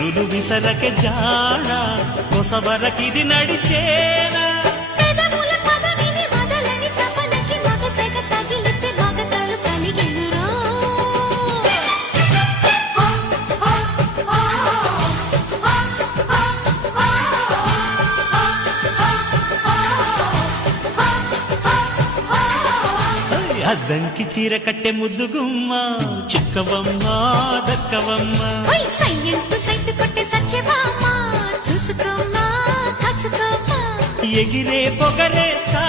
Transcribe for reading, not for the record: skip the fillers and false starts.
సిరులు విసరక జాడ కొసవరకిది నడిచేనా అద్దంకి చీర కట్టె ముద్దుగుమ్మ చిక్కవమ్మ దక్కవమ్మ సైట్ కొట్టే సత్యభామ చూసుకోమ్మా కాచుకోమ్మా ఎగిరే పొగరే సా